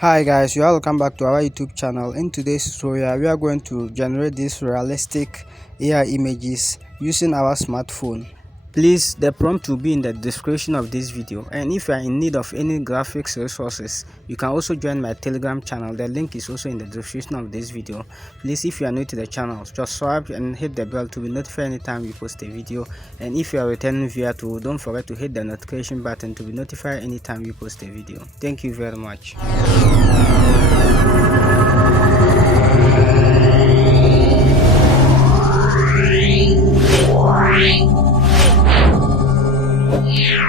Hi guys, you are welcome back to our YouTube channel. In today's tutorial we are going to generate these realistic AI images using our smartphone. Please, the prompt will be in the description of this video, and if you are in need of any graphics resources, you can also join my Telegram channel. The link is also in the description of this video. Please, if you are new to the channel, just subscribe and hit the bell to be notified anytime we post a video, and if you are a returning viewer too, don't forget to hit the notification button to be notified anytime we post a video. Thank you very much. Yeah.